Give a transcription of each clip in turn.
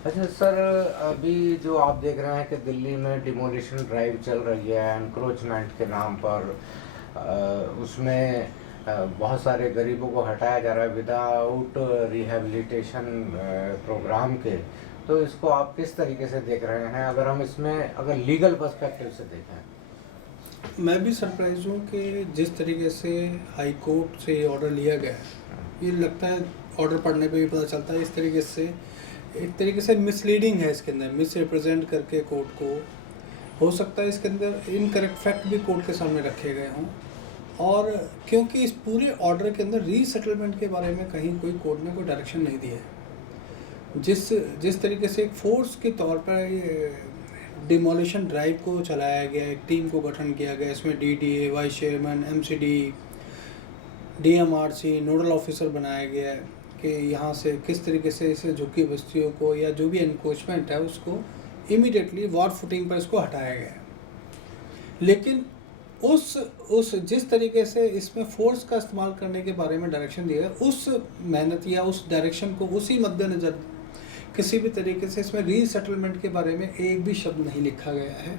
अच्छा सर, अभी जो आप देख रहे हैं कि दिल्ली में डिमोलिशन ड्राइव चल रही है एनक्रोचमेंट के नाम पर। उसमें बहुत सारे गरीबों को हटाया जा रहा है विदाउट रिहैबिलिटेशन प्रोग्राम के। तो इसको आप किस तरीके से देख रहे हैं, अगर हम इसमें अगर लीगल पर्सपेक्टिव से देखें? मैं भी सरप्राइज हूँ कि जिस तरीके से हाई कोर्ट से ये ऑर्डर लिया गया है, ये लगता है ऑर्डर पढ़ने पे भी पता चलता है इस तरीके से एक तरीके से मिसलीडिंग है इसके अंदर, मिस रिप्रेजेंट करके कोर्ट को हो सकता है इसके अंदर इनकरेक्ट फैक्ट भी कोर्ट के सामने रखे गए हों। और क्योंकि इस पूरे ऑर्डर के अंदर रीसेटलमेंट के बारे में कहीं कोई कोर्ट ने कोई डायरेक्शन नहीं दिया है। जिस तरीके से एक फोर्स के तौर पर ये डिमोलिशन ड्राइव को चलाया गया, एक टीम को गठन किया गया, इसमें DDA, vice chairman, MCD, DMRC, nodal officer बनाया गया है कि यहाँ से किस तरीके से इसे झुग्गी बस्तियों को या जो भी एनक्रोचमेंट है उसको इमीडिएटली वॉर फुटिंग पर इसको हटाया गया है। लेकिन उस जिस तरीके से इसमें फोर्स का इस्तेमाल करने के बारे में डायरेक्शन दिया है, उस मेहनत या उस डायरेक्शन को उसी मद्देनज़र किसी भी तरीके से इसमें रीसेटलमेंट के बारे में एक भी शब्द नहीं लिखा गया है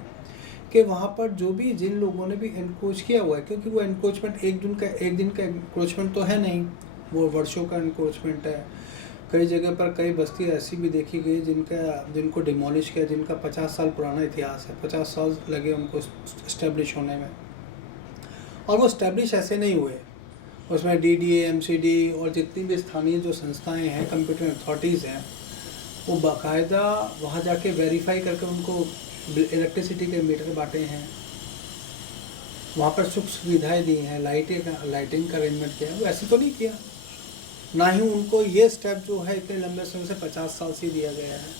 कि वहाँ पर जो भी जिन लोगों ने भी एनक्रोच किया हुआ है, क्योंकि वो एनक्रोचमेंट एक दिन का एनक्रोचमेंट तो है नहीं, वो वर्षों का एनक्रोचमेंट है। कई जगह पर कई बस्ती ऐसी भी देखी गई जिनको डिमोलिश किया, जिनका 50 साल पुराना इतिहास है, 50 साल लगे उनको इस्टेब्लिश होने में, और वो इस्टेब्लिश ऐसे नहीं हुए। उसमें डीडीए, एमसीडी और जितनी भी स्थानीय जो संस्थाएं हैं, कंप्यूटर अथॉरिटीज़ हैं, वो बाकायदा वहाँ जाके वेरीफाई करके उनको इलेक्ट्रिसिटी के मीटर बांटे हैं, वहाँ पर सुख सुविधाएं दी हैं, लाइटिंग का अरेंजमेंट किया है। वो ऐसे तो नहीं किया, ना ही उनको ये स्टेप जो है इतने लंबे समय से 50 साल से दिया गया है।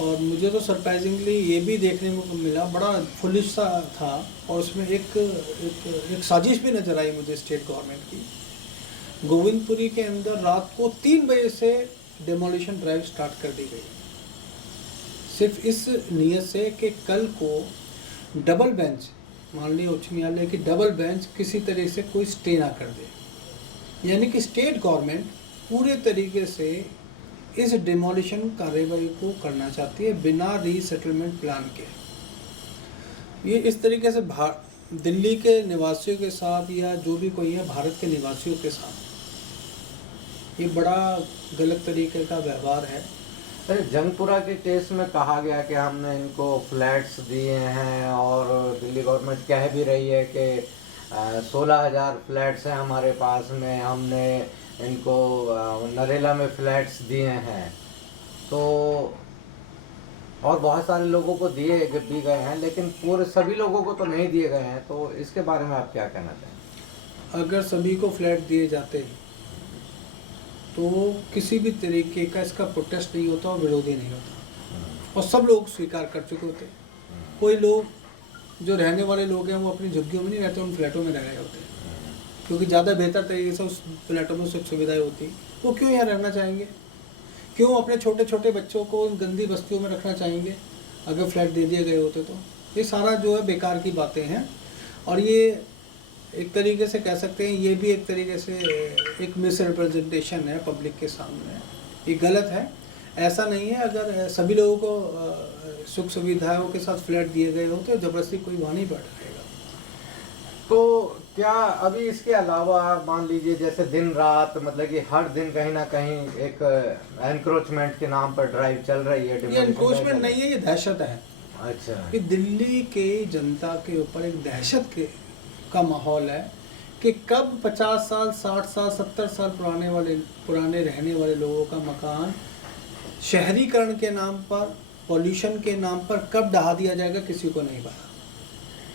और मुझे तो सरप्राइजिंगली ये भी देखने को मिला, बड़ा फुलिश सा था, और उसमें एक साजिश भी नज़र आई मुझे स्टेट गवर्नमेंट की। गोविंदपुरी के अंदर रात को 3 बजे से डेमोलिशन ड्राइव स्टार्ट कर दी गई, सिर्फ इस नियत से कि कल को डबल बेंच, मान लीजिए उच्च न्यायालय की डबल बेंच किसी तरह से कोई स्टे ना कर दे। यानी कि स्टेट गवर्नमेंट पूरे तरीके से इस डिमोलिशन कार्रवाई को करना चाहती है बिना रीसेटलमेंट प्लान के। ये इस तरीके से दिल्ली के निवासियों के साथ या जो भी कोई है भारत के निवासियों के साथ ये बड़ा गलत तरीके का व्यवहार है। अरे जंगपुरा के केस में कहा गया कि हमने इनको फ्लैट्स दिए हैं, और दिल्ली गवर्नमेंट कह भी रही है कि 16,000 फ्लैट्स हैं हमारे पास में, हमने इनको नरेला में फ्लैट्स दिए हैं। तो और बहुत सारे लोगों को दिए भी गए हैं, लेकिन पूरे सभी लोगों को तो नहीं दिए गए हैं। तो इसके बारे में आप क्या कहना चाहेंगे? अगर सभी को फ्लैट दिए जाते तो किसी भी तरीके का इसका प्रोटेस्ट नहीं होता और विरोधी नहीं होता, और सब लोग स्वीकार कर चुके होते। कोई लोग जो रहने वाले लोग हैं वो अपनी झुग्गियों में नहीं रहते, उन फ्लैटों में रह रहे होते, क्योंकि ज़्यादा बेहतर तरीके से उस फ्लैटों में सुख सुविधाएं होती। वो क्यों यहाँ रहना चाहेंगे? क्यों अपने छोटे छोटे बच्चों को उन गंदी बस्तियों में रखना चाहेंगे अगर फ्लैट दे दिए गए होते तो? ये सारा जो है बेकार की बातें हैं, और ये एक तरीके से कह सकते हैं ये भी एक तरीके से एक मिस रिप्रेजेंटेशन है पब्लिक के सामने। ये गलत है, ऐसा नहीं है। अगर सभी लोगों को सुख सुविधाओं के साथ फ्लैट दिए गए हो तो ज़बरदस्ती कोई वहाँ नहीं बैठ रहेगा। तो क्या अभी इसके अलावा मान लीजिए जैसे दिन रात, मतलब कि हर दिन कहीं ना कहीं एक एनक्रोचमेंट के नाम पर ड्राइव चल रही है? ये एनक्रोचमेंट नहीं है, ये दहशत है। अच्छा। कि दिल्ली के जनता के ऊपर एक दहशत का माहौल है कि कब 50 साल, 60 साल, 70 साल पुराने रहने वाले लोगों का मकान शहरीकरण के नाम पर, पॉल्यूशन के नाम पर कब ढहा दिया जाएगा, किसी को नहीं पता,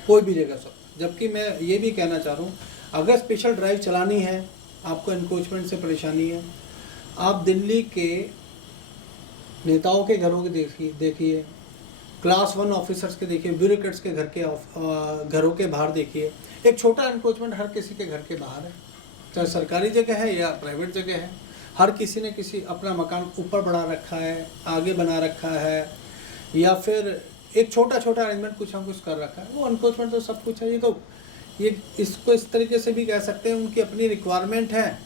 कोई भी जगह सब। जबकि मैं ये भी कहना चाह रहा हूँ, अगर स्पेशल ड्राइव चलानी है, आपको एनक्रोचमेंट से परेशानी है, आप दिल्ली के नेताओं के घरों के देखिए, क्लास 1 ऑफिसर्स के देखिए, ब्यूरोक्रेट्स के घरों के बाहर देखिए। एक छोटा एनक्रोचमेंट हर किसी के घर के बाहर है, चाहे सरकारी जगह है या प्राइवेट जगह है। हर किसी ने किसी अपना मकान ऊपर बढ़ा रखा है, आगे बना रखा है, या फिर एक छोटा छोटा अरेंजमेंट कुछ हम कुछ कर रखा है। वो एनक्रोचमेंट तो सब कुछ है। ये इसको इस तरीके से भी कह सकते हैं, उनकी अपनी रिक्वायरमेंट है।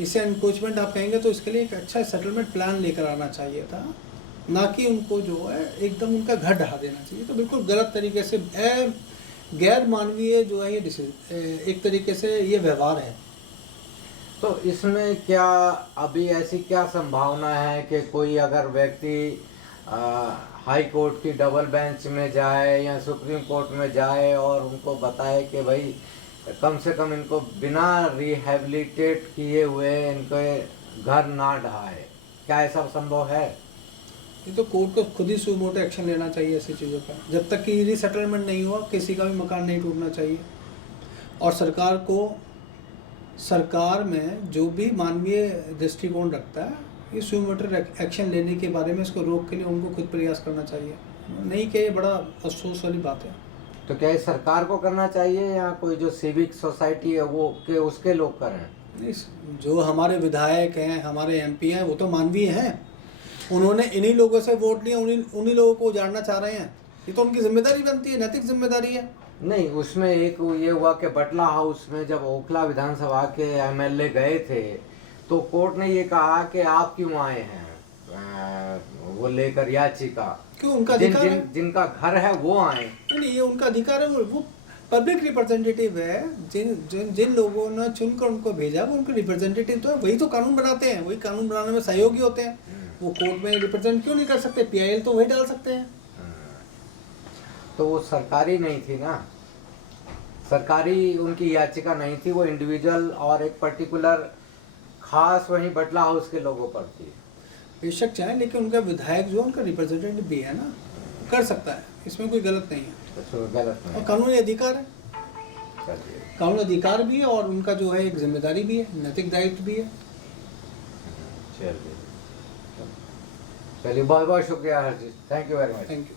इसे एनक्रोचमेंट आप कहेंगे तो इसके लिए एक अच्छा सेटलमेंट प्लान लेकर आना चाहिए था, ना कि उनको जो है एकदम उनका घर ढहा देना चाहिए। तो बिल्कुल गलत तरीके से गैर मानवीय जो है ये एक तरीके से ये व्यवहार है। तो इसमें क्या अभी ऐसी क्या संभावना है कि कोई अगर व्यक्ति हाई कोर्ट की डबल बेंच में जाए या सुप्रीम कोर्ट में जाए और उनको बताए कि भाई कम से कम इनको बिना रिहेबिलिटेट किए हुए इनके घर ना ढहाए, क्या ऐसा संभव है? ये तो कोर्ट को खुद ही सुमोटो एक्शन लेना चाहिए ऐसी चीज़ों पर। जब तक कि रीसेटलमेंट नहीं हुआ किसी का भी मकान नहीं टूटना चाहिए। और सरकार में जो भी मानवीय दृष्टिकोण रखता है, ये सुमोटो एक्शन लेने के बारे में इसको रोक के लिए उनको खुद प्रयास करना चाहिए। नहीं कि ये बड़ा अफसोस वाली बात है। तो क्या ये सरकार को करना चाहिए या कोई जो सिविक सोसाइटी है वो के उसके लोग करें? नहीं, जो हमारे विधायक हैं, हमारे एमपी हैं, वो तो मानवीय हैं। उन्होंने इन्हीं लोगों से वोट लिया, उन्हीं लोगों को उजाड़ना चाह रहे हैं। ये तो उनकी जिम्मेदारी बनती है, नैतिक जिम्मेदारी है। नहीं, उसमें एक ये हुआ कि बटला हाउस में जब ओखला विधानसभा के एमएलए गए थे तो कोर्ट ने ये कहा कि आप क्यों आए हैं वो लेकर याचिका, क्यों? उनका अधिकार है। जिनका घर है वो आए। नहीं, ये उनका अधिकार है। वो पब्लिक रिप्रेजेंटेटिव है। जिन लोगों ने चुनकर उनको भेजा वो उनके रिप्रेजेंटेटिव तो है। वही तो कानून बनाते हैं, वही कानून बनाने में सहयोगी होते हैं। वो कोर्ट में रिप्रेजेंट क्यों नहीं कर सकते? पीआईएल तो वही डाल सकते हैं। तो वो सरकारी नहीं थी ना, सरकारी उनकी याचिका नहीं थी, वो इंडिविजुअल और एक पर्टिकुलर खास वहीं बटला हाउस के लोगों पर थी। बेशक चाहे, लेकिन उनका विधायक जो उनका रिप्रेजेंटेटिव भी है ना, कर सकता है, इसमें कोई गलत नहीं है। तो गलत नहीं और कानूनी अधिकार है, चलिए। कानूनी अधिकार भी है और उनका जो है एक जिम्मेदारी भी है, नैतिक दायित्व भी है। चलिए बहुत बहुत शुक्रिया Harshit, thank you very much. Thank you.